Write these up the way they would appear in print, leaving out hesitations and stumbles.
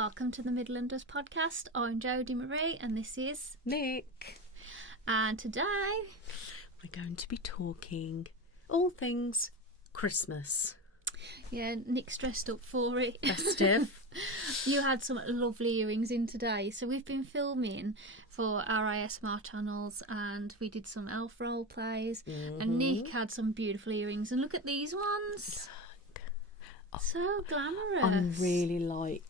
Welcome to the Midlanders Podcast. I'm Jodie Marie and this is Nic. And today we're going to be talking all things Christmas. Yeah, Nic's dressed up for it. Festive. You had some lovely earrings in today. So we've been filming for our ASMR channels and we did some elf role plays. And Nic had some beautiful earrings. And look at these ones. So glamorous. I'm really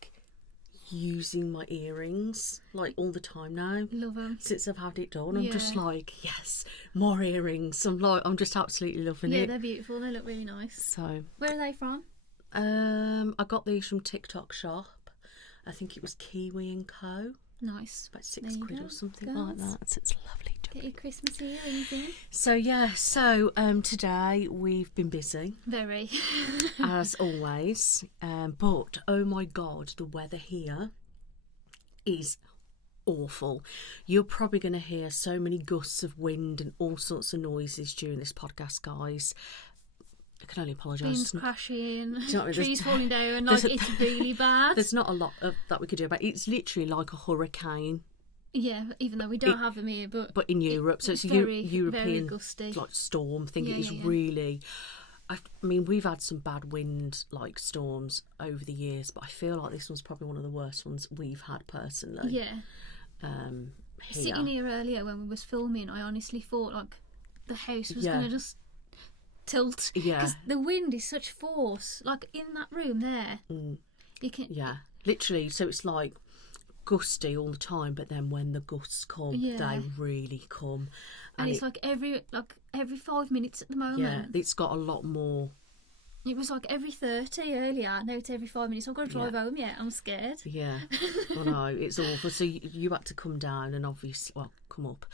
using my earrings all the time now. Love them. Since I've had it done, I'm just like, yes, more earrings. I'm just absolutely loving it. Yeah, they're beautiful. They look really nice. So, where are they from? I got these from TikTok shop. I think it was Kiwi and Co. Nice. About £6 or something like that. So it's lovely. Get your Christmas earrings in. So today we've been busy. Very. As always. But oh my God, the weather here is awful. You're probably going to hear so many gusts of wind and all sorts of noises during this podcast, guys. I can only apologise. Bins crashing, trees trees falling down, it's really bad. There's not a lot that we could do about it. It's literally like a hurricane. Yeah, even though we don't have them here, but in Europe, so it's very, a European very gusty. Storm thing. It is really. I mean, we've had some bad wind storms over the years, but I feel like this one's probably one of the worst ones we've had personally. Yeah. Here. Sitting here earlier when we was filming, I honestly thought the house was going to just tilt. Yeah. Because the wind is such force. In that room there, you can. Yeah, literally. So it's gusty all the time, but then when the gusts come, they really come. And it's every 5 minutes at the moment. Yeah, it's got a lot more. It was every 30 earlier. Now it's every 5 minutes. I've got to drive home yet. I'm scared. Yeah, I know, it's awful. So you had to come down and obviously, come up.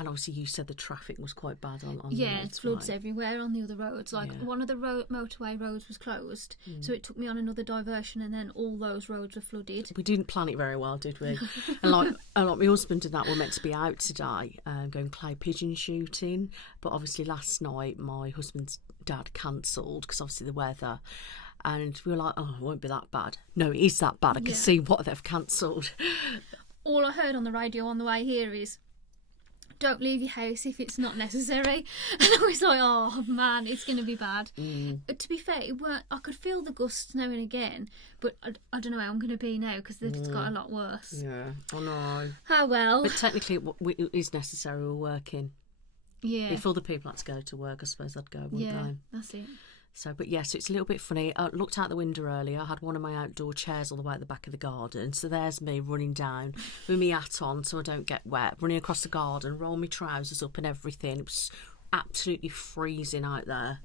And obviously you said the traffic was quite bad on it's floods everywhere on the other roads. One of the motorway roads was closed, so it took me on another diversion and then all those roads were flooded. We didn't plan it very well, did we? and my husband and that were meant to be out today going clay pigeon shooting, but obviously last night my husband's dad cancelled because obviously the weather. And we were like, oh, it won't be that bad. No, it is that bad. I can see what they've cancelled. All I heard on the radio on the way here is, don't leave your house if it's not necessary. And I was like, oh man, it's going to be bad. To be fair, I could feel the gusts now and again, but I don't know how I'm going to be now because it's got a lot worse. Yeah, I know. Oh well. But technically it is necessary, we're working. Yeah. If other people had to go to work, I suppose I'd go, wouldn't they? That's it. So, but yes, it's a little bit funny. I looked out the window earlier. I had one of my outdoor chairs all the way at the back of the garden. So there's me running down with my hat on so I don't get wet, running across the garden, roll my trousers up and everything. It was absolutely freezing out there.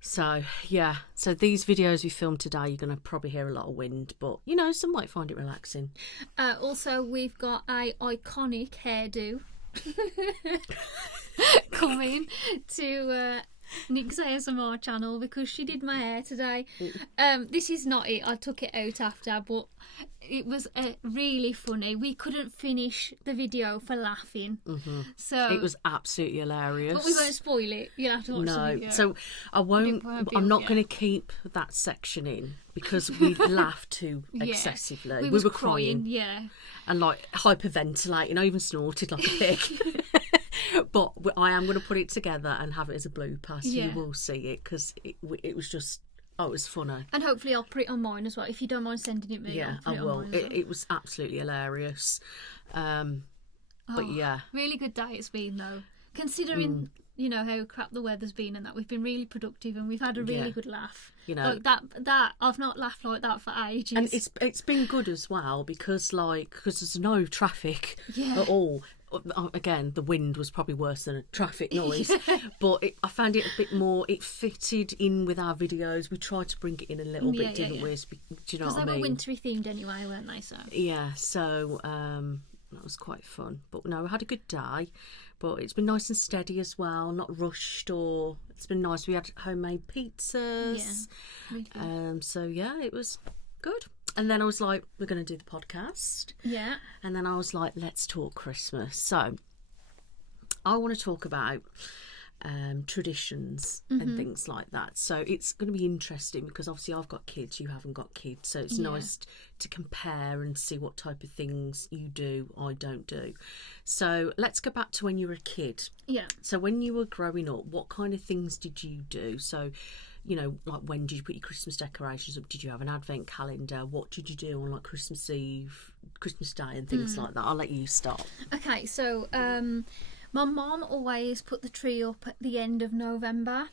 So, yeah. So these videos we filmed today, you're going to probably hear a lot of wind, but, some might find it relaxing. Also, we've got a iconic hairdo coming to... Nic's ASMR channel because she did my hair today. This is not it. I took it out after, but it was really funny. We couldn't finish the video for laughing. So it was absolutely hilarious. But we won't spoil it. You'll have to watch the video. So I won't. I'm not going to keep that section in because we laughed too excessively. We were crying. Yeah. And hyperventilating. I even snorted like a pig. But I am going to put it together and have it as a blooper, so you will see it because it was just, it was funny. And hopefully I'll put it on mine as well. If you don't mind sending it me, yeah, I will. It was absolutely hilarious. But yeah, really good day it's been though. Considering how crap the weather's been and that we've been really productive and we've had a really good laugh. That I've not laughed like that for ages. And it's been good as well because there's no traffic at all. Again, the wind was probably worse than a traffic noise, but I found it a bit more. It fitted in with our videos. We tried to bring it in a little bit, didn't we? Do you know what I mean? Because they were wintry themed anyway, weren't they? So so that was quite fun. But no, we had a good day. But it's been nice and steady as well, not rushed or. It's been nice. We had homemade pizzas. Yeah, really so it was good. And then I was like, we're going to do the podcast. Yeah. And then I was like, let's talk Christmas. So I want to talk about traditions and things like that. So it's going to be interesting because obviously I've got kids, you haven't got kids, so it's nice to compare and see what type of things you do, I don't do. So let's go back to when you were a kid. Yeah. So when you were growing up, what kind of things did you do? So, you know, like when did you put your Christmas decorations up? Did you have an advent calendar? What did you do on like Christmas Eve, Christmas Day and things like that? I'll let you start. Okay, so my mum always put the tree up at the end of November.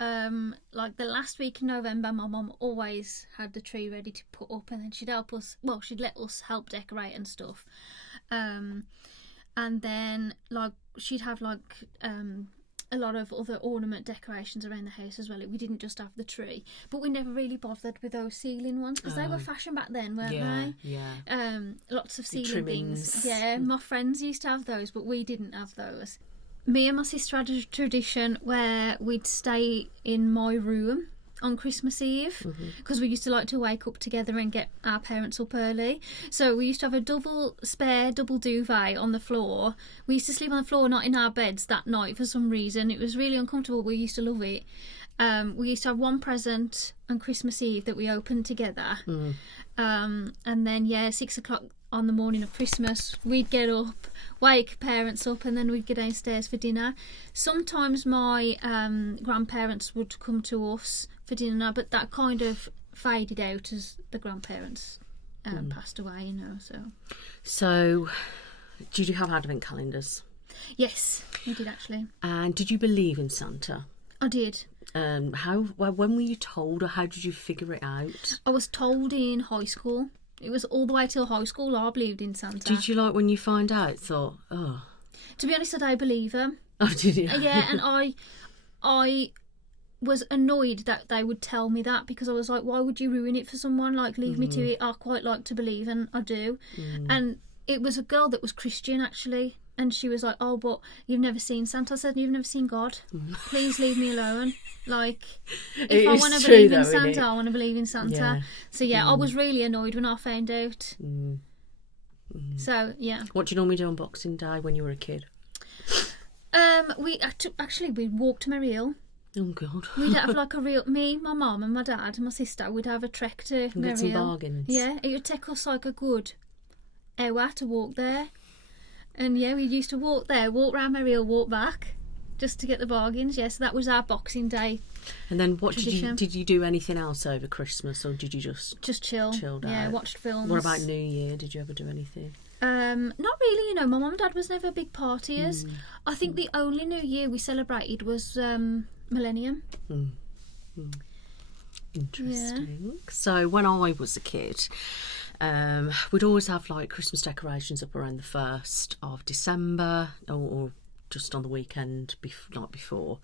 Like the last week in November, my mum always had the tree ready to put up, and then she'd let us help decorate and stuff. And then like she'd have like a lot of other ornament decorations around the house as well. We didn't just have the tree, but we never really bothered with those ceiling ones because they were fashion back then, weren't they? Yeah. Lots of The ceiling trimmings. things. Yeah, my friends used to have those, but we didn't have those. Me and my sister had a tradition where we'd stay in my room on Christmas Eve because we used to like to wake up together and get our parents up early. So we used to have a double duvet on the floor. We used to sleep on the floor, not in our beds that night for some reason. It was really uncomfortable. We used to love it. We used to have one present on Christmas Eve that we opened together. And then 6 o'clock on the morning of Christmas we'd get up, wake parents up, and then we'd go downstairs for dinner. Sometimes my grandparents would come to us for dinner, but that kind of faded out as the grandparents passed away, you know. So did you have advent calendars? Yes, we did actually. And did you believe in Santa? I did. When were you told, or how did you figure it out? I was told in high school. It was all the way till high school I believed in Santa. Did you, like, when you find out, thought, oh? To be honest, I don't believe him. Oh, did you? Yeah, and I was annoyed that they would tell me that, because I was like, why would you ruin it for someone? Like, leave me to it. I quite like to believe, and I do. And it was a girl that was Christian, actually, and she was like, oh, but you've never seen Santa. I said, you've never seen God. Please leave me alone. Like, if I want to believe in Santa, I want to believe in Santa. Yeah. So, yeah, I was really annoyed when I found out. So, yeah. What do you normally do on Boxing Day when you were a kid? We'd walk to Merry Hill. Oh, God. We'd have like me, my mum and my dad and my sister, we'd have a trek to Merry Hill. Get some bargains. Yeah, it would take us like a good hour to walk there. And yeah, we used to walk there, walk round Merry Hill, walk back, just to get the bargains. Yeah, so that was our Boxing Day. And then what did you do anything else over Christmas, or did you just chill? Chilled out? Yeah, watched films. What about New Year? Did you ever do anything? Not really, you know. My mum and dad was never big partiers. I think the only New Year we celebrated was Millennium. Interesting. Yeah. So when I was a kid, we'd always have like Christmas decorations up around the 1st of December, or just on the weekend night before.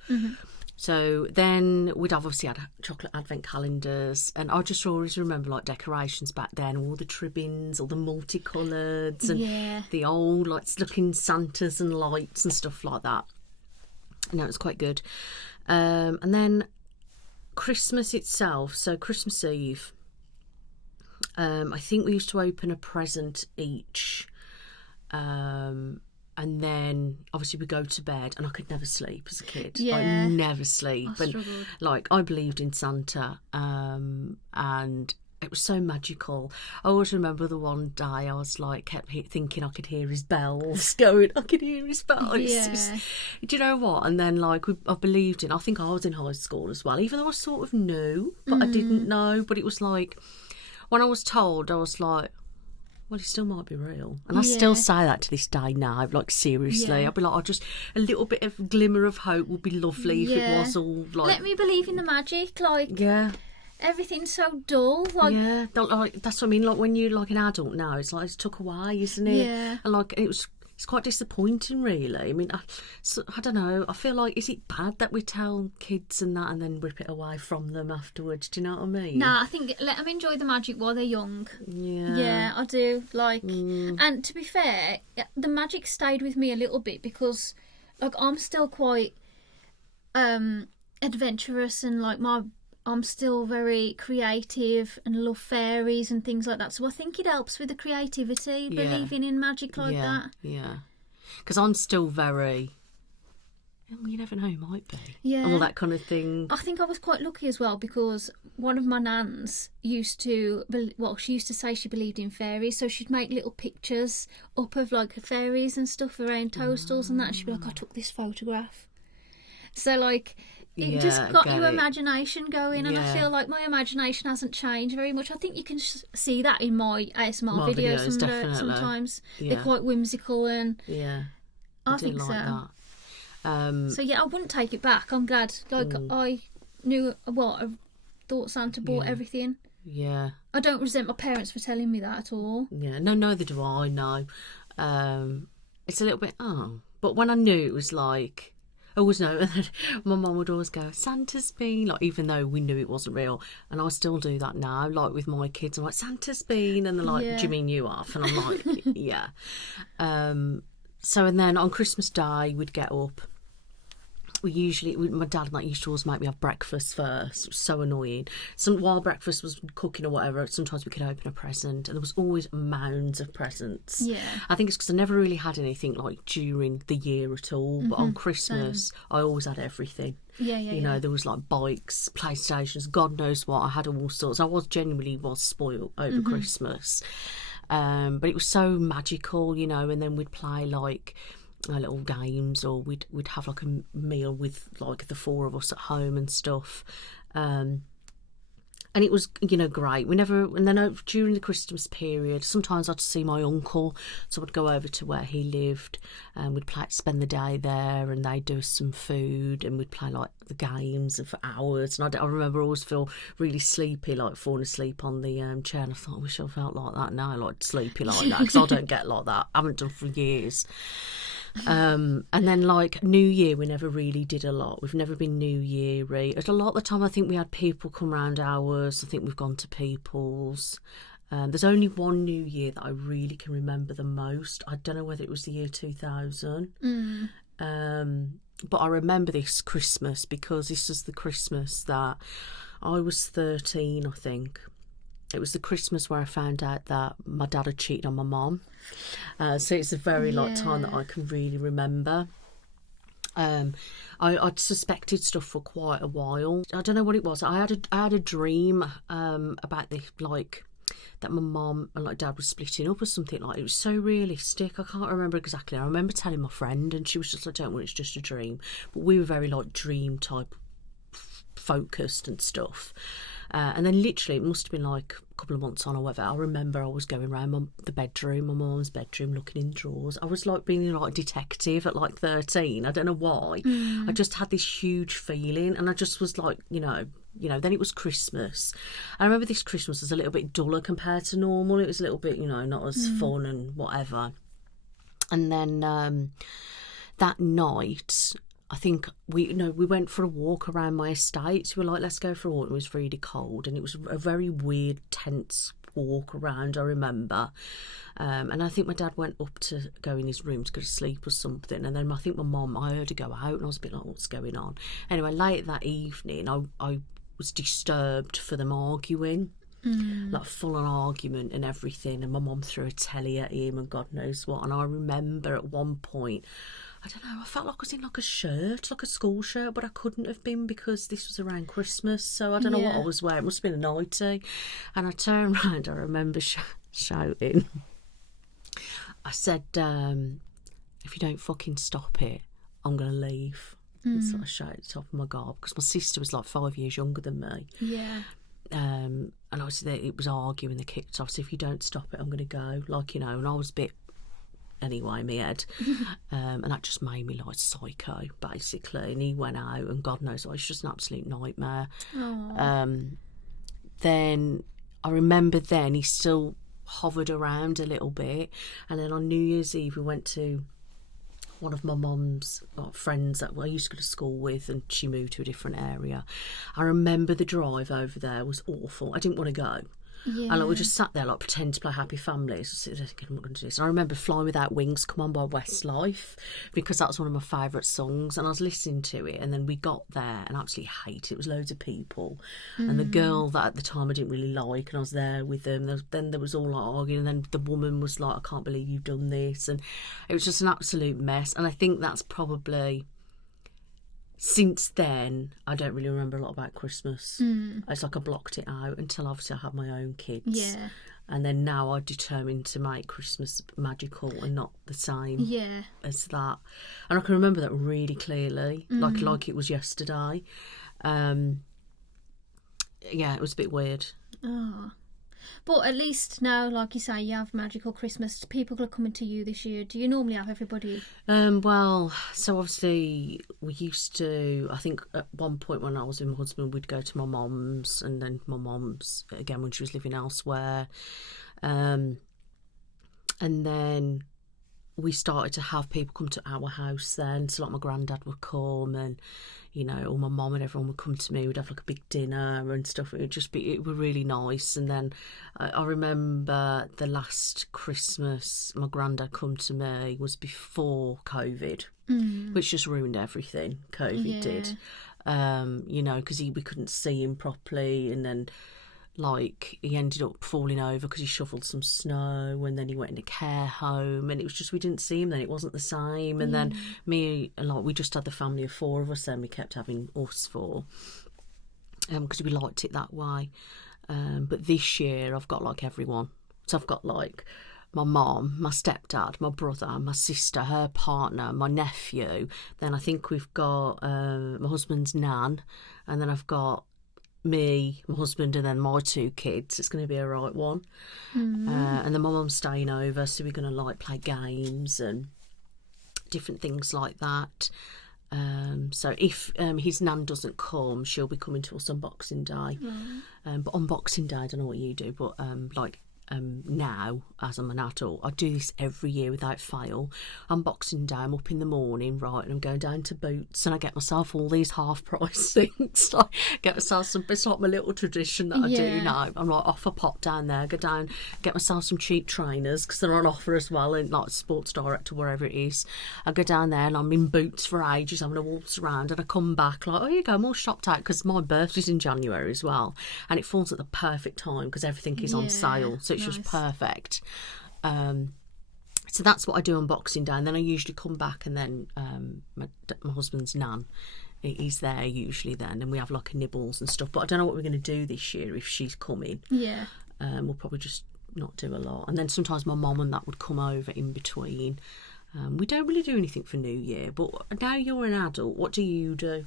So then we'd obviously had chocolate advent calendars, and I just always remember like decorations back then, all the trimmings, all the multicoloureds, and the old like looking Santas and lights and stuff like that. And it was quite good. And then Christmas itself, so Christmas Eve, I think we used to open a present each. And then obviously we go to bed, and I could never sleep as a kid. Yeah. I never sleep. I struggled. And like, I believed in Santa, and it was so magical. I always remember the one day I was like, kept thinking I could hear his bells going. I could hear his bells. Yeah. Do you know what? And then like I believed in. I think I was in high school as well, even though I sort of knew, but I didn't know. But it was like, when I was told, I was like, well, it still might be real. And I still say that to this day now, like, seriously. I'll be like, just a little bit of glimmer of hope would be lovely if it was all like... Let me believe in the magic, like... Yeah. Everything's so dull, like... Yeah, that's what I mean, like, when you're, like, an adult now, it's like it's took away, isn't it? Yeah. And, like, it's quite disappointing, really. I mean, I don't know, I feel like, is it bad that we tell kids and that and then rip it away from them afterwards? Do you know what I mean? Nah, I think let them enjoy the magic while they're young. Yeah. Yeah, I do. Like, and to be fair, the magic stayed with me a little bit because, like, I'm still quite adventurous, and like I'm still very creative and love fairies and things like that. So I think it helps with the creativity, believing in magic like that. Yeah. Because I'm still very... You never know, it might be. Yeah. All that kind of thing. I think I was quite lucky as well because one of my nans used to, she used to say she believed in fairies, so she'd make little pictures up of like fairies and stuff around toadstools and that, and she'd be like, I took this photograph. So like, it just got your imagination going, and I feel like my imagination hasn't changed very much. I think you can see that in my ASMR videos sometimes. They're quite whimsical and I think so. That. So yeah, I wouldn't take it back. I'm glad. Like I knew I thought Santa bought everything. Yeah. I don't resent my parents for telling me that at all. Yeah, no, neither do I. No, it's a little bit. But when I knew it was like, I always know. My mum would always go, Santa's been, like, even though we knew it wasn't real, and I still do that now. Like with my kids, I'm like, Santa's been, and they're like, do you mean you off? And I'm like, yeah. So and then on Christmas Day we'd get up. My dad and that used to always make me have breakfast first. It was so annoying. While breakfast was cooking or whatever, sometimes we could open a present, and there was always mounds of presents. Yeah. I think it's because I never really had anything like during the year at all, but on Christmas I always had everything. You know, there was like bikes, PlayStations, God knows what. I had all sorts. I genuinely was spoiled over Christmas. But it was so magical, you know, and then we'd play like little games, or we'd have like a meal with like the four of us at home and stuff, and it was, you know, great. And then during the Christmas period, sometimes I'd see my uncle, so I'd go over to where he lived, and we'd spend the day there, and they'd do us some food, and we'd play like the games for hours. And I remember I always feel really sleepy, like falling asleep on the chair, and I thought, I wish I felt like that now, like sleepy like that, because I don't get like that. I haven't done for years. And then like New Year, we never really did a lot. We've never been New Year-y. A lot of the time I think we had people come round ours. I think we've gone to people's. There's only one New Year that I really can remember the most. I don't know whether it was the year 2000. But I remember this Christmas because this is the Christmas that I was 13, I think. It was the Christmas where I found out that my dad had cheated on my mum. So it's a very long time that I can really remember. I'd suspected stuff for quite a while. I don't know what it was. I had a dream about this, like that my mum and like dad was splitting up or something like. It was so realistic. I can't remember exactly. I remember telling my friend, and she was just like, "Don't worry, it's just a dream." But we were very like dream type focused and stuff. And then literally, it must have been like a couple of months on or whatever. I remember I was going around my mum's bedroom, looking in drawers. I was like being like a detective at like 13. I don't know why. I just had this huge feeling, and I just was like, you know. Then it was Christmas. I remember this Christmas was a little bit duller compared to normal. It was a little bit, you know, not as fun and whatever. And then that night, I think we went for a walk around my estate. We were like, let's go for a walk. It was really cold, and it was a very weird, tense walk around, I remember. And I think my dad went up to go in his room to go to sleep or something. And then I think my mum, I heard her go out, and I was a bit like, what's going on? Anyway, late that evening, I was disturbed for them arguing. Like full-on argument and everything. And my mum threw a telly at him and God knows what. And I remember at one point, I don't know, I felt like I was in like a shirt, like a school shirt, but I couldn't have been because this was around Christmas, so I don't know what I was wearing. It must have been a nightie. And I turned around, I remember shouting. I said, if you don't fucking stop it, I'm going to leave. So I shouted at the top of my gob, because my sister was like 5 years younger than me. Yeah. And obviously it was arguing, the kicked off, so if you don't stop it, I'm going to go. Like, you know, and I was a bit... Anyway, in my head, and that just made me like psycho, basically. And he went out, and God knows, it was just an absolute nightmare. Then I remember he still hovered around a little bit, and then on New Year's Eve we went to one of my mum's friends that I used to go to school with, and she moved to a different area. I remember the drive over there was awful. I didn't want to go. Yeah. And like, we just sat there like pretend to play Happy Families. So I think I'm not going to do this. And I remember Flying Without Wings come on by Westlife, because that was one of my favourite songs, and I was listening to it, and then we got there and I absolutely hated it. It was loads of people, and the girl that at the time I didn't really like, and I was there with them. Then there was all like arguing, and then the woman was like, I can't believe you've done this, and it was just an absolute mess. And I think that's probably since then, I don't really remember a lot about Christmas. It's like I blocked it out until obviously I had my own kids. Yeah. And then now I'm determined to make Christmas magical and not the same as that. And I can remember that really clearly, like it was yesterday. It was a bit weird. Oh. But at least now, like you say, you have magical Christmas. People are coming to you this year. Do you normally have everybody? Well, so obviously we used to, I think at one point when I was with my husband, we'd go to my mum's, and then my mum's again when she was living elsewhere. And then we started to have people come to our house then. So like my granddad would come, and all my mum and everyone would come to me. We'd have like a big dinner and stuff. It was really nice. And then I remember the last Christmas my granddad come to me was before COVID, which just ruined everything. COVID did, because we couldn't see him properly, and then like he ended up falling over because he shoveled some snow, and then he went in a care home, and it was just we didn't see him then. It wasn't the same. And then me, like, we just had the family of 4 of us, and we kept having us 4 because we liked it that way. But this year I've got like everyone. So I've got like my mum, my stepdad, my brother, my sister, her partner, my nephew. Then I think we've got my husband's nan, and then I've got me, my husband, and then my 2 kids. It's going to be a right one. And then my mum's staying over, so we're going to like play games and different things like that. So if his nan doesn't come, she'll be coming to us on Boxing Day. But on Boxing Day, I don't know what you do, but now, as I'm an adult, I do this every year without fail. On Boxing Day, I'm up in the morning, right, and I'm going down to Boots, and I get myself all these half-price things. Like, get myself some, it's like my little tradition that I do now. I'm like, off a pop down there, go down, get myself some cheap trainers, because they're on offer as well, in like Sports Direct or wherever it is. I go down there, and I'm in Boots for ages, having a waltz around, and I come back like, oh, here you go, I'm all shopped out, because my birthday's in January as well, and it falls at the perfect time, because everything is on sale, so it's just perfect. So that's what I do on Boxing Day, and then I usually come back, and then my husband's nan, he's there usually then, and we have like a nibbles and stuff. But I don't know what we're going to do this year if she's coming. We'll probably just not do a lot, and then sometimes my mum and that would come over in between. We don't really do anything for New Year, but now you're an adult, what do you do?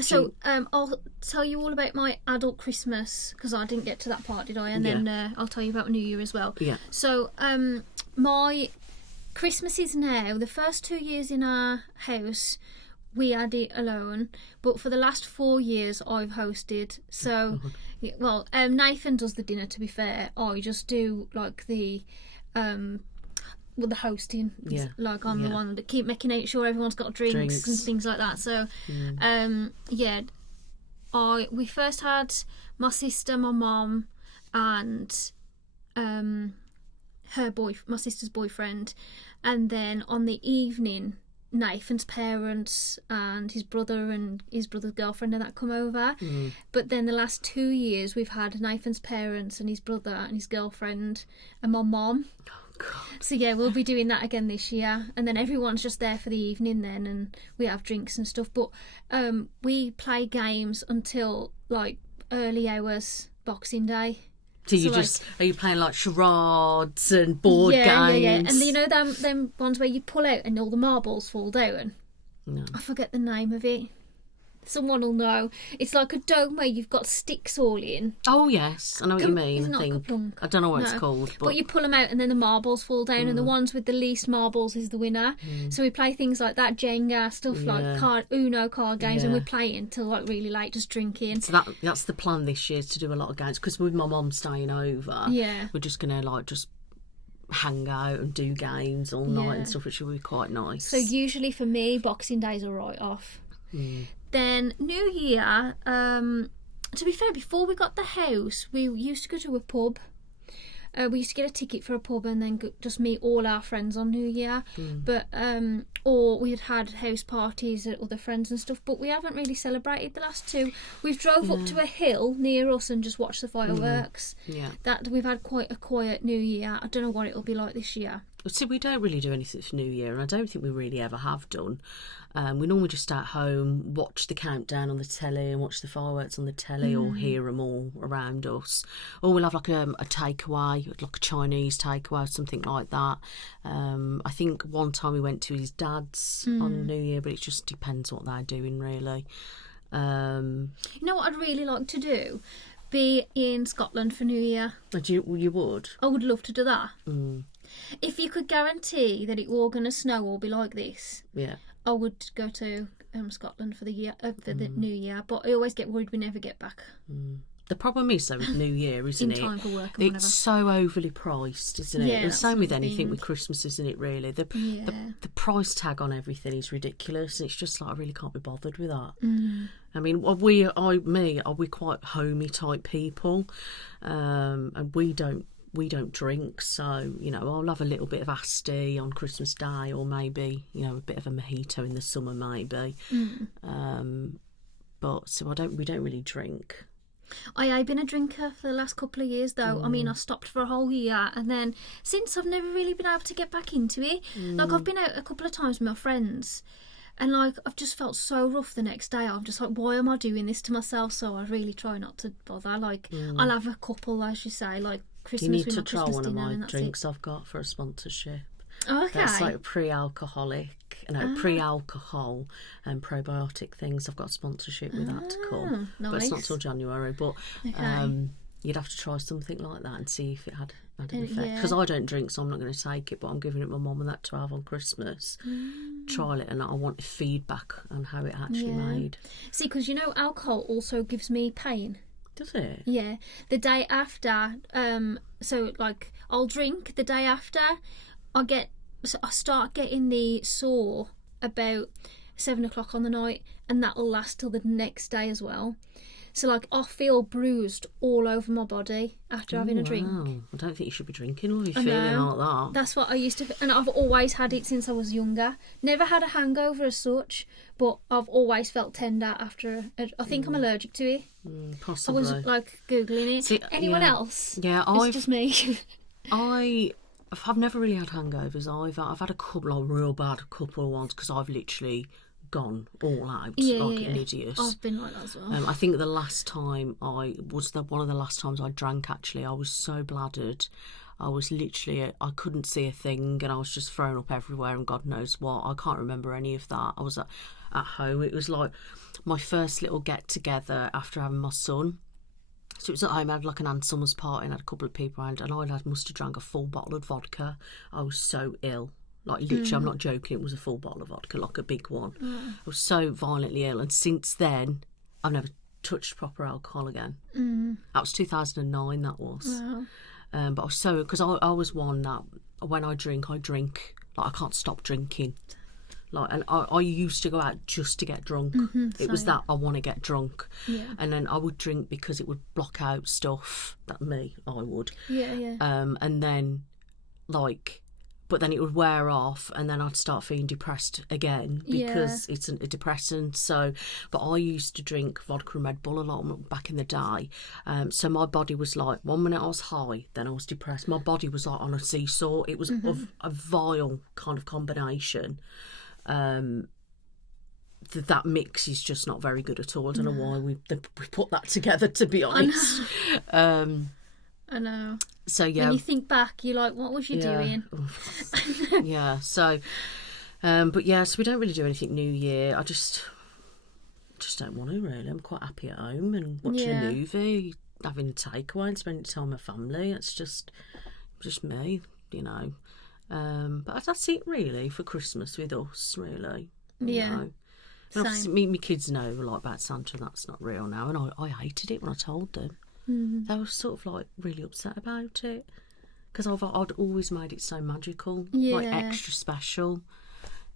So I'll tell you all about my adult Christmas, because I didn't get to that part, did I? And then I'll tell you about New Year as well. So my Christmas is now, the first 2 years in our house we had it alone, but for the last 4 years I've hosted. So Nathan does the dinner, to be fair. I just do like the the hosting, like I'm the one that keep making sure everyone's got drinks and things like that. So we first had my sister, my mum, and my sister's boyfriend, and then on the evening Nathan's parents and his brother's girlfriend and that come over. But then the last 2 years we've had Nathan's parents and his brother and his girlfriend and my mum. God. So we'll be doing that again this year, and then everyone's just there for the evening then, and we have drinks and stuff. But we play games until like early hours Boxing Day. So you just are you playing like charades and board games? And you know them ones where you pull out and all the marbles fall down? No. I forget the name of it. Someone will know. It's like a dome where you've got sticks all in. Oh yes, I know what you mean. I don't know what it's called. But you pull them out and then the marbles fall down, and the ones with the least marbles is the winner. So we play things like that, Jenga, stuff like Uno card games, and we play it until like really late, just drinking. So that's the plan this year, is to do a lot of games, because with my mum staying over, we're just gonna like just hang out and do games all night and stuff, which will be quite nice. So usually for me, Boxing Day's a write-off. Then New Year, to be fair, before we got the house, we used to go to a pub. We used to get a ticket for a pub and then just meet all our friends on New Year. But or we had house parties at other friends and stuff. But we haven't really celebrated the last 2. We've drove up to a hill near us and just watched the fireworks. That we've had quite a quiet New Year. I don't know what it'll be like this year. See, we don't really do anything for New Year, and I don't think we really ever have done. We normally just stay at home, watch the countdown on the telly and watch the fireworks on the telly, or hear them all around us. Or we'll have like a takeaway, like a Chinese takeaway or something like that. I think one time we went to his dad's on New Year, but it just depends what they're doing, really. You know what I'd really like to do? Be in Scotland for New Year. You would? I would love to do that. If you could guarantee that it all going to snow or be like this, I would go to Scotland for the New Year. But I always get worried we never get back. The problem is, though, with New Year, isn't it? In time for work and whatever. It's so overly priced, isn't it? Yeah, And same with anything thing. with Christmas, isn't it, really? The price tag on everything is ridiculous. And it's just like, I really can't be bothered with that. I mean, we're quite homey type people. And we don't drink, so, you know, I'll have a little bit of Asti on Christmas Day, or maybe, you know, a bit of a mojito in the summer, maybe. But so we don't really drink. I've been a drinker for the last couple of years, though. I mean, I stopped for a whole year, and then since I've never really been able to get back into it. Like, I've been out a couple of times with my friends, and like, I've just felt so rough the next day. I'm just like, why am I doing this to myself? So I really try not to bother. Like, I'll have a couple, as you say, like Christmas. You need with to my try Christmas one of dinner, my and that's drinks I've got for a sponsorship. Oh, okay. That's like pre-alcoholic, pre-alcohol and probiotic things. I've got a sponsorship with that to come. Nice. But it's not till January. But Okay. you'd have to try something like that and see if it had an effect. Yeah. Because I don't drink, so I'm not going to take it, but I'm giving it my mum and that to have on Christmas. Trial it, and I want feedback on how it actually made. See, because, you know, alcohol also gives me pain. Does it? Yeah. The day after, so like, I'll drink the day after. I start getting the sore about 7 o'clock on the night, and that'll last till the next day as well. So like, I feel bruised all over my body after having a drink. I don't think you should be drinking or you're feeling like that. That's what I used to, and I've always had it since I was younger. Never had a hangover as such, but I've always felt tender after. I think I'm allergic to it. Possibly. I was like Googling it. See, Anyone else? Yeah, It's just me. I've never really had hangovers either. I've had a couple of real bad couple ones because I've literally gone all out like an idiot. I've been like that as well. I think the last time one of the last times I drank, actually, I was so bladdered. I was literally, I couldn't see a thing, and I was just thrown up everywhere and God knows what. I can't remember any of that. I was at home. It was like my first little get together after having my son. So it was at home. I had like an Aunt Summers party and had a couple of people around, and I must have drank a full bottle of vodka. I was so ill. Like, literally, I'm not joking, it was a full bottle of vodka, like a big one. I was so violently ill, and since then, I've never touched proper alcohol again. That was 2009, that was. Wow. But I was so, because I was one that when I drink, like, I can't stop drinking. Like, and I used to go out just to get drunk. It was that I want to get drunk. And then I would drink because it would block out stuff. I would. And then, like, but then it would wear off, and then I'd start feeling depressed again because it's a depressant. So, but I used to drink vodka and Red Bull a lot back in the day. So my body was like, 1 minute I was high, then I was depressed. My body was like on a seesaw. It was a vile kind of combination. That mix is just not very good at all. I don't know why we put that together, to be honest. I know. So yeah, when you think back, you're like, what was you doing? Yeah. So, but yeah, so we don't really do anything New Year. I just don't want to, really. I'm quite happy at home and watching a movie, having a takeaway and spending time with family. It's just me, you know. But that's it really for Christmas with us, really. You know. And obviously, my kids know like about Santa, and that's not real now. And I hated it when I told them. They were sort of like really upset about it because I'd always made it so magical, like extra special,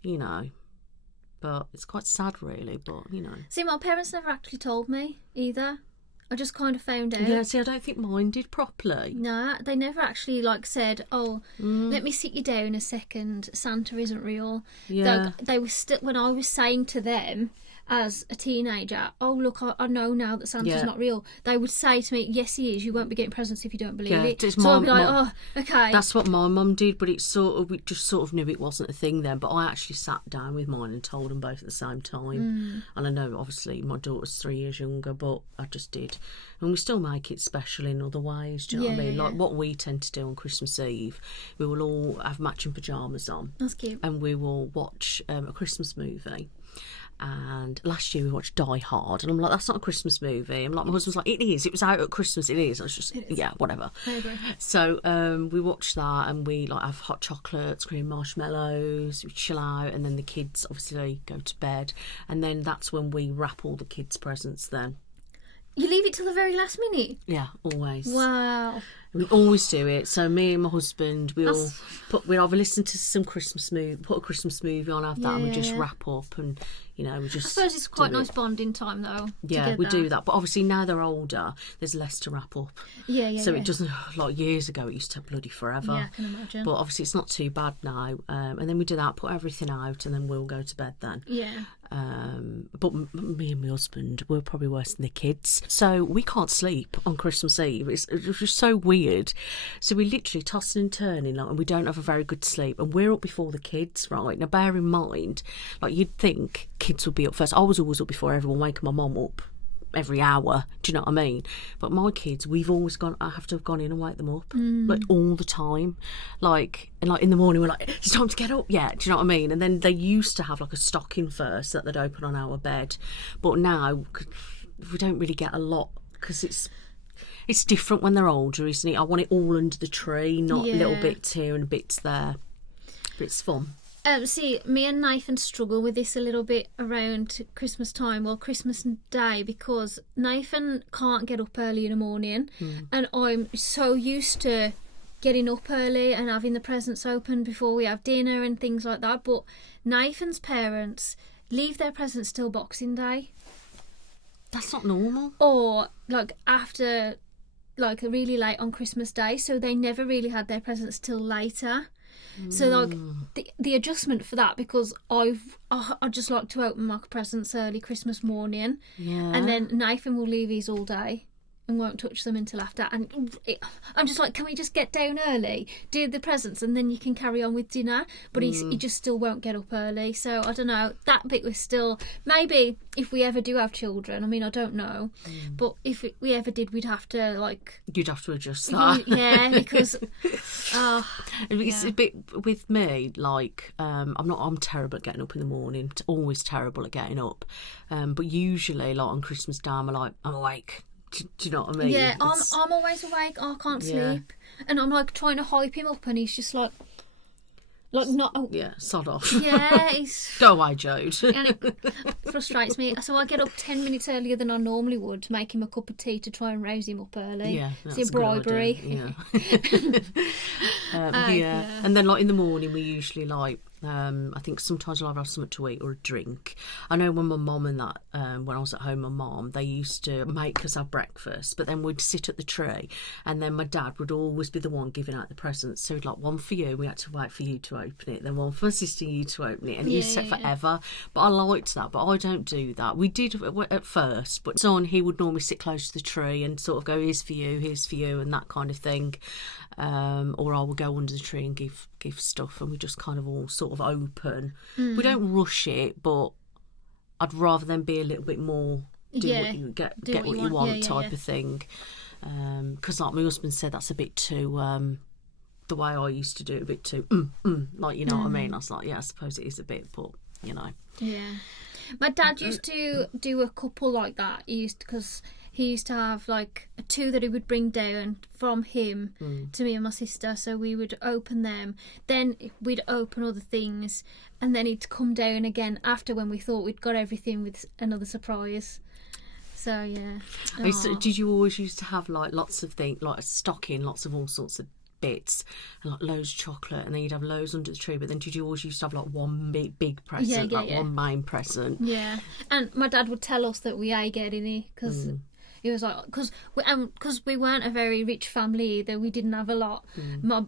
you know. But it's quite sad, really. But you know, see, my parents never actually told me either. I just kind of found out. Yeah, see, I don't think mine did properly. No, they never actually like said, "Oh, let me sit you down a second. Santa isn't real." Yeah, they were still, when I was saying to them, as a teenager, oh look, I know now that Santa's not real, they would say to me, yes he is, you won't be getting presents if you don't believe it. So I'd be like, oh, okay. That's what my mum did, but we just sort of knew it wasn't a thing then. But I actually sat down with mine and told them both at the same time. And I know obviously my daughter's 3 years younger, but I just did. And we still make it special in other ways, do you know what I mean? Like what we tend to do on Christmas Eve, we will all have matching pyjamas on. That's cute. And we will watch a Christmas movie. And last year we watched Die Hard, and I'm like, that's not a Christmas movie. I'm like, my husband's like, it is. It was out at Christmas. It is. I was just, yeah, whatever. I agree. So we watched that, and we like have hot chocolates, cream marshmallows. We chill out, and then the kids obviously go to bed, and then that's when we wrap all the kids' presents. Then you leave it till the very last minute. Yeah, always. Wow. We always do it. So me and my husband, we'd either listen to some Christmas movie, put a Christmas movie on, have that, and we just wrap up, and we just. I suppose it's quite nice bonding time though. Yeah, we do that. But obviously now they're older, there's less to wrap up. So it doesn't, like years ago, it used to take bloody forever. Yeah, I can imagine. But obviously it's not too bad now. And then we do that, put everything out, and then we'll go to bed then. Yeah. But me and my husband, we're probably worse than the kids. So we can't sleep on Christmas Eve. It's just so weird. So we literally tossing and turning, like, and we don't have a very good sleep. And we're up before the kids, right? Now bear in mind, like you'd think kids would be up first. I was always up before everyone, waking my mum up every hour. Do you know what I mean? But my kids, I have to have gone in and wake them up, like all the time. Like in the morning, we're like, it's time to get up. Yeah, do you know what I mean? And then they used to have like a stocking first that they'd open on our bed, but now we don't really get a lot because it's different when they're older, isn't it? I want it all under the tree, not little bits here and bits there. But it's fun. See, me and Nathan struggle with this a little bit around Christmas time or Christmas Day because Nathan can't get up early in the morning, and I'm so used to getting up early and having the presents open before we have dinner and things like that. But Nathan's parents leave their presents till Boxing Day. That's not normal. Or like after, like really late on Christmas Day, so they never really had their presents till later. So like the adjustment for that, because I just like to open my presents early Christmas morning, and then Nathan will leave his all day and won't touch them until after. And I'm just like, can we just get down early, do the presents, and then you can carry on with dinner? But he just still won't get up early. So I don't know, that bit was still, maybe if we ever do have children, I mean, I don't know, but if we ever did, we'd have to like, you'd have to adjust that. Yeah, because it's a bit with me, like I'm terrible at getting up in the morning, always terrible at getting up, but usually like on Christmas Day I'm awake. Do you know what I mean? Yeah, I'm always awake. I can't sleep, and I'm like trying to hype him up, and he's just like not. Yeah, sod off. Yeah, he's go away, Jode. And it frustrates me. So I get up 10 minutes earlier than I normally would to make him a cup of tea to try and rouse him up early. Yeah, that's it's a bribery. Yeah. And then like in the morning we usually like. I think sometimes I'll either have something to eat or a drink. I know when my mum and that, when I was at home, my mum, they used to make us have breakfast, but then we'd sit at the tree, and then my dad would always be the one giving out the presents. So like one for you, we had to wait for you to open it, then one for my sister, you to open it, and it used to take forever. But I liked that, but I don't do that. We did at first, but son, he would normally sit close to the tree and sort of go, here's for you, and that kind of thing. Or I will go under the tree and give stuff, and we just kind of all sort of open. We don't rush it, but I'd rather them be a little bit more what you get what you want type of thing. Because like my husband said, that's a bit too the way I used to do it, a bit too like, you know what I mean? I was like, yeah, I suppose it is a bit, but you know. Yeah, my dad used to do a couple like that. Because he used to have like two that he would bring down from him to me and my sister, so we would open them, then we'd open other things, and then he'd come down again after when we thought we'd got everything with another surprise. So yeah. Did you always used to have like lots of things, like a stocking, lots of all sorts of bits, and like loads of chocolate, and then you'd have loads under the tree? But then did you always used to have like one big present, one main present? Yeah, and my dad would tell us that we ain't getting it because It was like, because we weren't a very rich family either. We didn't have a lot. My,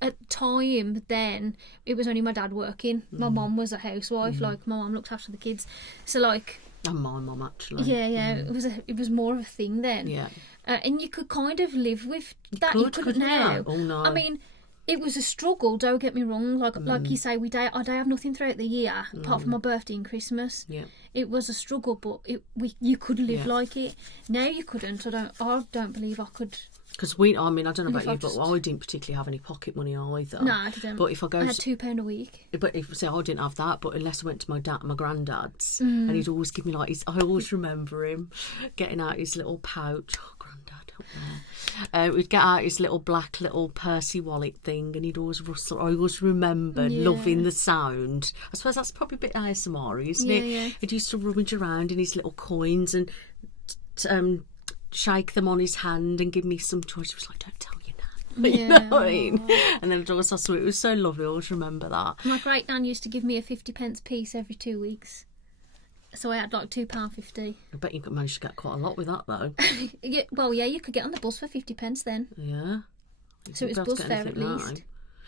at time then, it was only my dad working. My mum was a housewife. Like, my mum looked after the kids. So, like... And my mum, actually. Yeah. It was more of a thing then. Yeah. And you could kind of live with that. You couldn't couldn't now. you? Oh, no. I mean... It was a struggle, don't get me wrong. Like you say, I don't have nothing throughout the year apart from my birthday and Christmas. Yeah. It was a struggle, but you could live like it. Now you couldn't. I don't believe I could. Because I don't know about you, but I didn't particularly have any pocket money either. No, I didn't. But if I had £2 a week. But if say I didn't have that, but unless I went to my granddad's, and he'd always give me like I always remember him getting out his little pouch. Oh, granddad. We'd get out his little black little Percy wallet thing, and he'd always rustle. I always remember loving the sound. I suppose that's probably a bit ASMR, isn't it? Yeah. He'd used to rummage around in his little coins and shake them on his hand and give me some choice. He was like, "Don't tell your nan." You know what I mean? And then it was so sweet. It was so lovely. I always remember that. My great nan used to give me a 50p piece every 2 weeks. So I had like £2.50. I bet you managed to get quite a lot with that though. Yeah, you could get on the bus for 50p then. Yeah. So it was bus fare at least.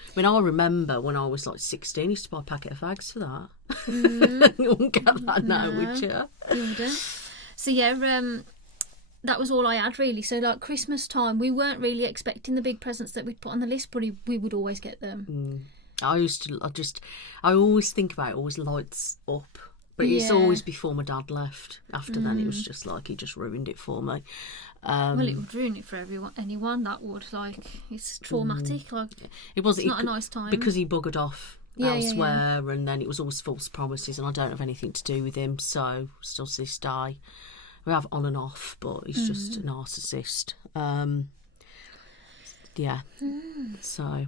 I mean, I remember when I was like 16, I used to buy a packet of fags for that. You wouldn't get that now, would you? You wouldn't. So yeah, that was all I had really. So like Christmas time, we weren't really expecting the big presents that we'd put on the list, but we would always get them. I always think about it, always lights up. But it's always before my dad left. After then, it was just like he just ruined it for me. Well, it would ruin it for anyone. That would, like, it's traumatic. Like, it's not a nice time because he buggered off elsewhere, and then it was always false promises, and I don't have anything to do with him. So still to this day, we have on and off, but he's just a narcissist. So.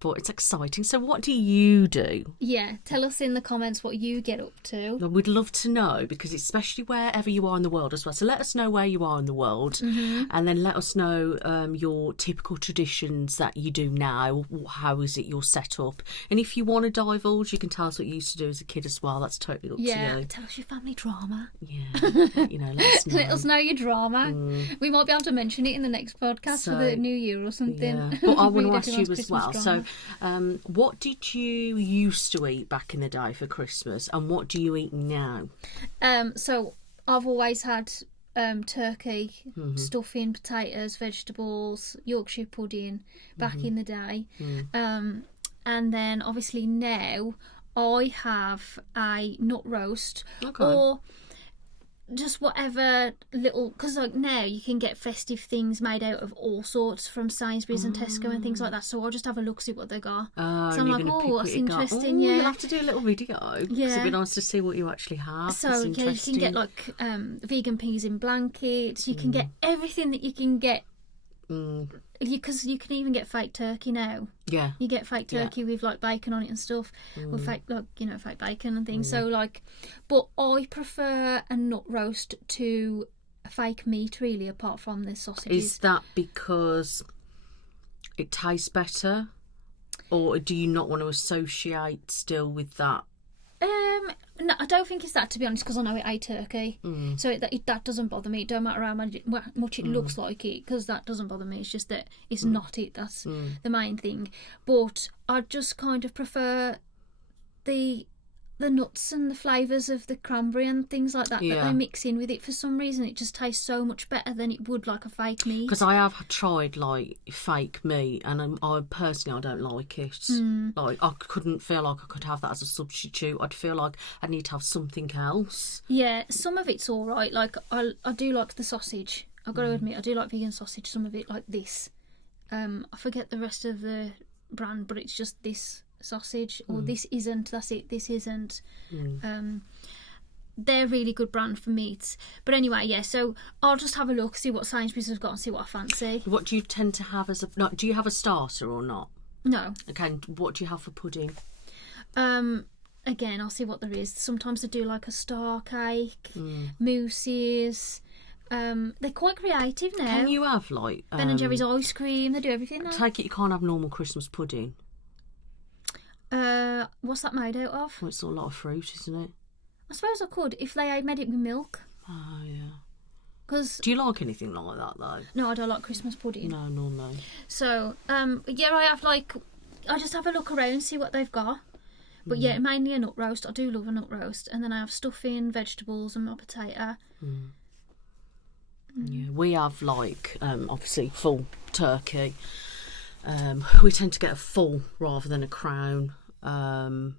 But it's exciting. So what do you do? Yeah, tell us in the comments what you get up to. We'd love to know, because it's especially wherever you are in the world as well. So let us know where you are in the world, and then let us know your typical traditions that you do now. How is it your setup? And if you want to divulge, you can tell us what you used to do as a kid as well. That's totally up to you. Yeah, tell us your family drama. Yeah, let us know. Let us know your drama. We might be able to mention it in the next podcast for the new year or something. Yeah. But I want to ask you as Christmas well. drama. So, what did you used to eat back in the day for Christmas, and what do you eat now? So I've always had turkey, stuffing, potatoes, vegetables, Yorkshire pudding back in the day. And then obviously now I have a nut roast or just whatever little, because like now you can get festive things made out of all sorts from Sainsbury's and Tesco and things like that, so I'll just have a look, see what they got. So I'm like, that's interesting. You'll have to do a little video. Yeah, it'd be nice to see what you actually have. So you can get like vegan peas in blankets, you can get everything that you can get, because you can even get fake turkey now. Yeah, you get fake turkey with like bacon on it and stuff, or fake, like, fake bacon and things. So like, but I prefer a nut roast to a fake meat really, apart from the sausages. Is that because it tastes better, or do you not want to associate still with that? No, I don't think it's that, to be honest, because I know it ate turkey, so that doesn't bother me. It don't matter how much it looks like it, because that doesn't bother me. It's just that it's not it. That's the main thing. But I just kind of prefer the nuts and the flavours of the cranberry and things like that that they mix in with it. For some reason, it just tastes so much better than it would like a fake meat. Because I have tried like fake meat, and I personally don't like it. Like, I couldn't feel like I could have that as a substitute. I'd feel like I need to have something else. Yeah, some of it's all right. Like I do like the sausage. I've got to admit, I do like vegan sausage. Some of it, like this. I forget the rest of the brand, but it's just this sausage, or this isn't, that's it, this isn't. They're really good brand for meats. But anyway, so I'll just have a look, see what Sainsbury's has got, and see what I fancy. What do you tend to have as do you have a starter or not? No. Okay, and what do you have for pudding? Again, I'll see what there is. Sometimes I do like a star cake, mousses. They're quite creative now. Can you have like Ben and Jerry's ice cream? They do everything now. Take it you can't have normal Christmas pudding. What's that made out of? Well, it's a lot of fruit, isn't it? I suppose I could if they made it with milk. Oh yeah. Cause, Do you like anything like that, though? no, I don't like Christmas pudding. No. So, yeah, I just have a look around, see what they've got. But yeah, mainly a nut roast. I do love a nut roast. And then I have stuffing, vegetables and my potato. Yeah, we have, like, obviously, full turkey. We tend to get a full rather than a crown. And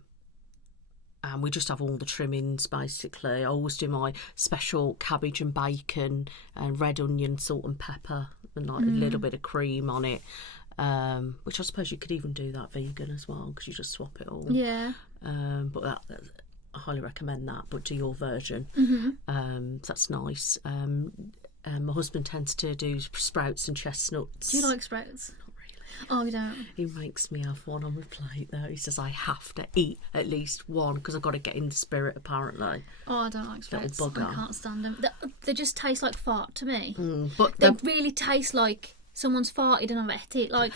we just have all the trimmings, basically. I always do my special cabbage and bacon and red onion, salt and pepper, and like a little bit of cream on it. Which I suppose you could even do that vegan as well, because you just swap it all. Yeah. But I highly recommend that, but do your version. So that's nice. My husband tends to do sprouts and chestnuts. Do you like sprouts? Not really. Oh, you don't? He makes me have one on my plate, though. He says I have to eat at least one because I've got to get in the spirit, apparently. Oh, I don't like sprouts. Little bugger. I can't stand them. They just taste like fart to me. But They really taste like someone's farted and I've ate it. Like,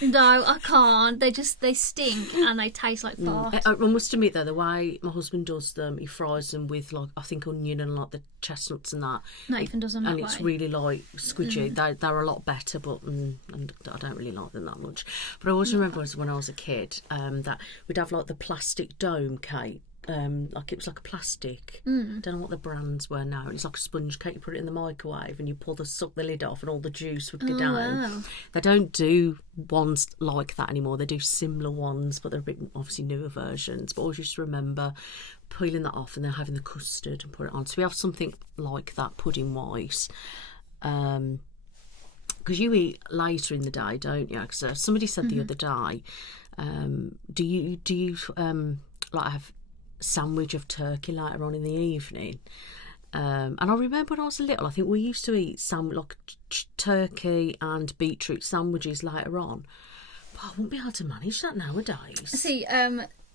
no, I can't. They stink and they taste like fart. I must admit, though, the way my husband does them, he fries them with, like, I think onion and, like, the chestnuts and that. Nathan does them that and way. it's really, like, squidgy. They're a lot better, but and I don't really like them that much. But I always remember when I was a kid that we'd have, like, the plastic dome cake. Like it was like a plastic. Don't know what the brands were now. It's like a sponge cake. You put it in the microwave and you suck the lid off, and all the juice would go down. Wow. They don't do ones like that anymore. They do similar ones, but they're a bit obviously newer versions. But always just remember peeling that off and then having the custard and put it on. So we have something like that pudding wise. Because you eat later in the day, don't you? Because somebody said the other day, do you like have sandwich of turkey later on in the evening? And I remember when I was little, I think we used to eat like turkey and beetroot sandwiches later on, but I wouldn't be able to manage that nowadays. See,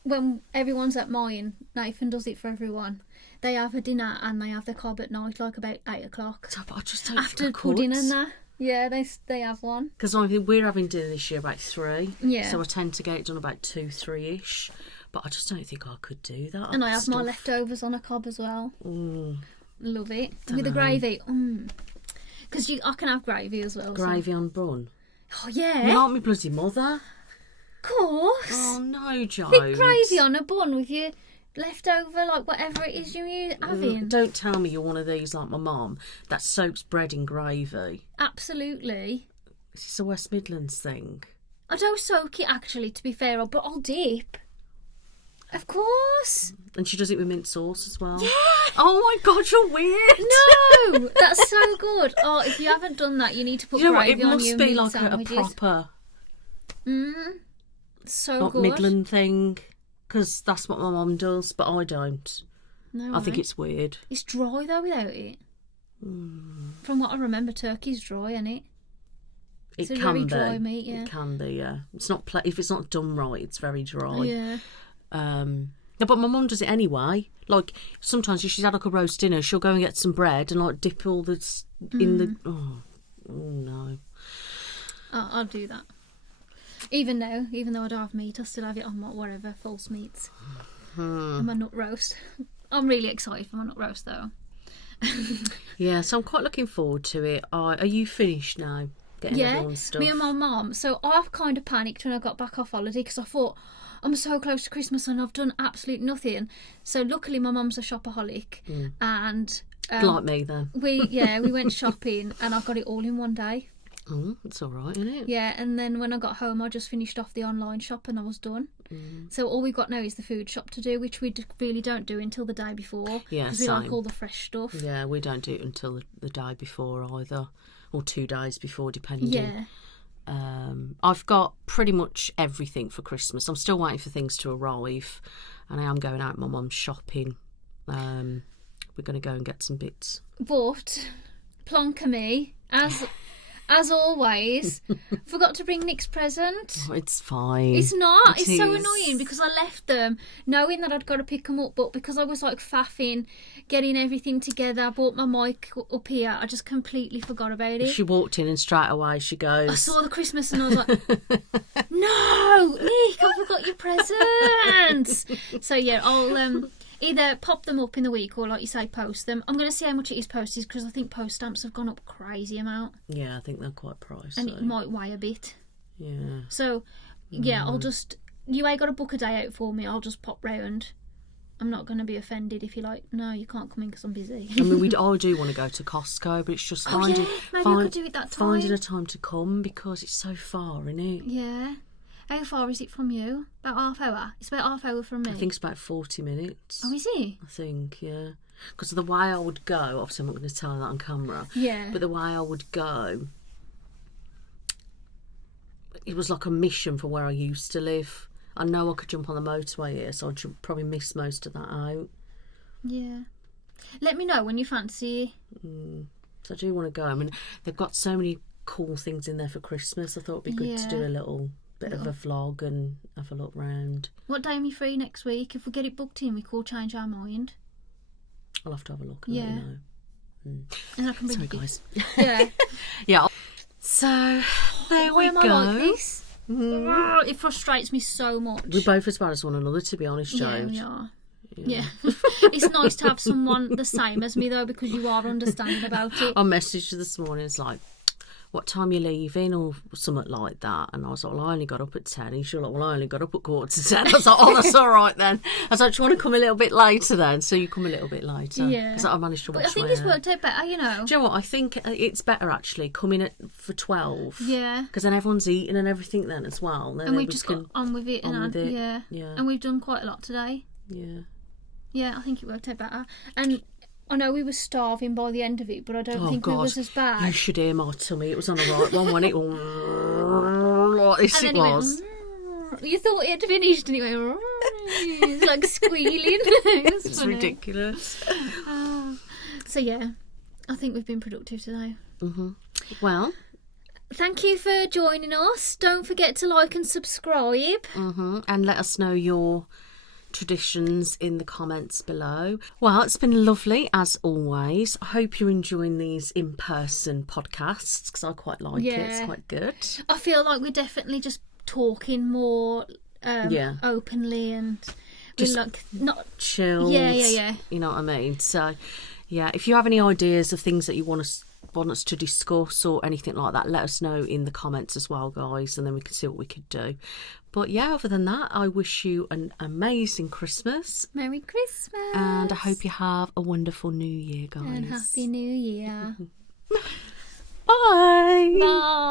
when everyone's at mine, Nathan does it for everyone. They have a dinner and they have the cob at night, like about 8 o'clock. So, but I just don't after think I pudding could. and that. Yeah, they have one. Because I think we're having dinner this year about 3. Yeah. So I tend to get it done about 2, 3-ish. But I just don't think I could do that. And I have my leftovers on a cob as well. Love it. With the gravy. Because I can have gravy as well. Gravy on bun. Oh, yeah. You aren't my bloody mother. Of course. Oh, no, Joe. Big gravy on a bun with your leftover, like whatever it is you're having. Don't tell me you're one of these like my mum that soaks bread in gravy. Absolutely. Is this a West Midlands thing? I don't soak it, actually, to be fair, but I'll dip. Of course. And she does it with mint sauce as well. Yeah. Oh my God, you're weird. No, that's so good. Oh, if you haven't done that, you need to put you know gravy what? on It your must be meat like sandwiches. a proper So like good. Midland thing, because that's what my mum does, but I don't. No, I think it's weird. It's dry though without it. From what I remember, turkey's dry, isn't it? It's a very dry meat, yeah. It can be, yeah. It's not if it's not done right, it's very dry. Yeah. Yeah, but my mum does it anyway. Like sometimes if she's had like a roast dinner, she'll go and get some bread and like dip all this in the. Oh no. I'll do that. Even though I don't have meat, I still have it on my whatever false meats. And my nut roast. I'm really excited for my nut roast though. Yeah, so I'm quite looking forward to it. Are you finished now? Getting everyone's stuff? Me and my mum. So I kind of panicked when I got back off holiday because I thought I'm so close to Christmas and I've done absolutely nothing. So luckily my mum's a shopaholic and like me then. we went shopping and I got it all in one day. Oh, that's all right, isn't it? Yeah, and then when I got home, I just finished off the online shop and I was done. So all we've got now is the food shop to do, which we really don't do until the day before. Yeah, because we like all the fresh stuff. Yeah, we don't do it until the day before either, or 2 days before, depending. Yeah. I've got pretty much everything for Christmas. I'm still waiting for things to arrive, and I am going out with my mum shopping. We're going to go and get some bits. But plonker me, as always, forgot to bring Nick's present. Oh, it's fine. It's not. It's so is. annoying because I left them knowing that I'd got to pick them up, but because I was like faffing, getting everything together, I bought my mic up here, I just completely forgot about it. She walked in and straight away she goes... I saw the Christmas and I was like, no, Nick, I forgot your presents. So yeah, I'll Either pop them up in the week or, like you say, post them. I'm going to see how much it is posted because I think post stamps have gone up a crazy amount. Yeah, I think they're quite pricey. And it might weigh a bit. Yeah. So, yeah, I'll just... You ain't got to book a day out for me. I'll just pop round. I'm not going to be offended if you're like, no, you can't come in because I'm busy. I mean, I do want to go to Costco, but it's just maybe I could do it that time. Finding a time to come because it's so far, isn't it? Yeah. How far is it from you? About half hour? It's about half hour from me. I think it's about 40 minutes. Oh, is it? I think, yeah. Because the way I would go, obviously I'm not going to tell you that on camera. Yeah. But the way I would go, it was like a mission for where I used to live. I know I could jump on the motorway here, so I'd probably miss most of that out. Yeah. Let me know when you fancy. So I do want to go. I mean, they've got so many cool things in there for Christmas. I thought it'd be good to do a little bit of a vlog and have a look round. What day are we free next week? If we get it booked in, we could change our mind. I'll have to have a look and let you know. And I can bring Sorry, guys. Yeah. Yeah. So, there we go. Why am I like this? It frustrates me so much. We're both as bad as one another, to be honest, Joe. Yeah, we are. Yeah. It's nice to have someone the same as me, though, because you are understanding about it. I messaged her this morning, it's like, what time you leaving or something like that, and I was like, well, I only got up at 10, and she was like, well, I only got up at 9:45. I was like, oh, that's all right then. I was like, do you want to come a little bit later then? So you come a little bit later. Yeah. Because I managed to watch. But I think it's worked out better, you know. Do you know what, I think it's better actually coming for 12. Yeah. Because then everyone's eating and everything then as well. Then and we've just got on with it. Yeah. And we've done quite a lot today. Yeah. Yeah, I think it worked out better. And I know we were starving by the end of it, but I don't think we was as bad. You should hear my tummy. It was on the right one, wasn't it? Like this and it then was. You thought it had finished and it went... It's like squealing. It's ridiculous. So, yeah, I think we've been productive today. Well... Thank you for joining us. Don't forget to like and subscribe. And let us know your traditions in the comments below. Well, it's been lovely as always. I hope you're enjoying these in-person podcasts because I quite like it. It's quite good. I feel like we're definitely just talking more openly and just like not chilled. Yeah. You know what I mean? So, yeah, if you have any ideas of things that you want us to discuss or anything like that, let us know in the comments as well, guys, and then we can see what we could do. But yeah, other than that, I wish you an amazing Christmas. Merry Christmas. And I hope you have a wonderful New Year, guys. And Happy New Year. Bye. Bye.